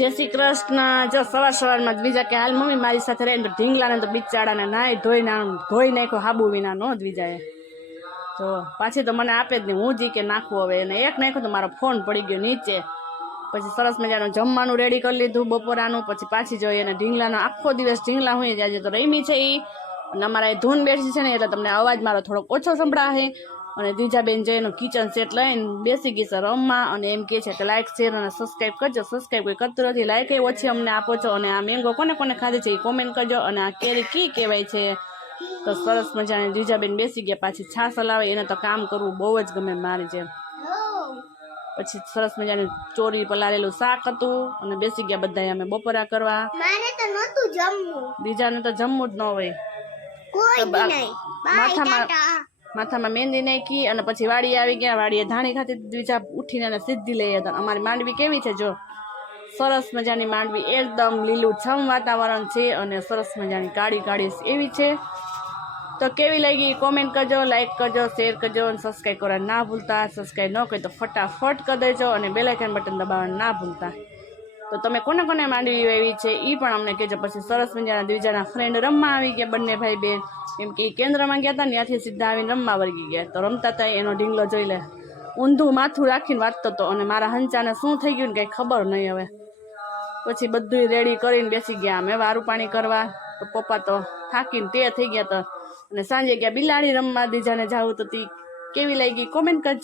જય શ્રી કૃષ્ણ। જો સવારમાં દ્વિજા કે હાલ મમ્મી મારી સાથે રહીને તો ઢીંગલાને તો બિચારાને નાય ધોઈ નાખ્યો હાબુ વિના નો દ્વિજાએ। જો પાછી તો મને આપે જ નહીં, હું જી કે નાખવું હવે એને એક નાખ્યો તો મારો ફોન પડી ગયો નીચે। પછી સરસ મજાનું જમવાનું રેડી કરી લીધું બપોરાનું। પછી પાછી જોઈએ અને ઢીંગલાનો આખો દિવસ ઢીંગલા હોય આજે તો રમી છે એ અને અમારા ધૂન બેસી છે ને એટલે તમને અવાજ મારો થોડોક ઓછો સંભળાશે। અને દ્વિજાબેન જઈને કિચન સેટ લઈને બેસી ગઈ છે રમવા અને એમ કહે છે કે લાઈક શેર અને સબસ્ક્રાઈબ કરજો। સબસ્ક્રાઈબ કોઈ કરતું નથી, લાઈક એ ઓછી અમને આપો છો। અને આ મેંગો કોને કોને ખાધી છે એ કોમેન્ટ કરજો। અને આ કેરી કી કહેવાય છે? તો સરસ મજાની દ્વિજાબેન બેસી ગયા, પાછી છાશ હલાવે એને તો કામ કરવું બહુ જ ગમે મારી જેમ। પછી સરસ મજાનું ચોરી પલાળેલું શાક હતું અને બેસી ગયા બધા અમે બપોરા કરવા। મારે તો નહોતું જમવું, બીજાને તો જમવું જ ન હોય। કોઈ નહીં, માથામાં મહેંદી નાખી અને પછી વાડી આવી ગયા। વાડીએ ધાણી ખાતી દ્વિજા ઉઠીને એને સીધી લઈ હતા। અમારી માંડવી કેવી છે જો, સરસ મજાની માંડવી એકદમ લીલું છમ વાતાવરણ છે અને સરસ મજાની કાળી કાળી એવી છે। તો કેવી લાગી કોમેન્ટ કરજો, લાઈક કરજો, શેર કરજો અને સબસ્ક્રાઈબ કરવા ના ભૂલતા। સબસ્ક્રાઈબ ન કરી તો ફટાફટ કરી દેજો અને બેલ આઇકન બટન દબાવવાનું ના ભૂલતા। તો તમે કોને કોને માંડવી એવી છે એ પણ અમને કહેજો। પછી સરસ મજાના દ્વિજાના ફ્રેન્ડ રમવા આવી ગયા, બંને ભાઈ બેન, એમ કે કેન્દ્રમાં ગયા હતા ને ત્યાંથી સીધા આવીને રમવા વર્ગી ગયા। તો રમતા હતા એનો ઢીંગલો જોઈ લે, ઊંધું માથું રાખીને વાંચતો હતો અને મારા હંચાને શું થઈ ગયું ને કંઈ ખબર નહીં હવે। પછી બધું રેડી કરીને બેસી ગયા અમે વારું પાણી કરવા। તો પપ્પા તો થાકીને તે થઈ ગયા હતા અને સાંજે ગયા બિલાડી રમવા દ્વિજાને જાવું તો કેવી લાગી કોમેન્ટ કરજો।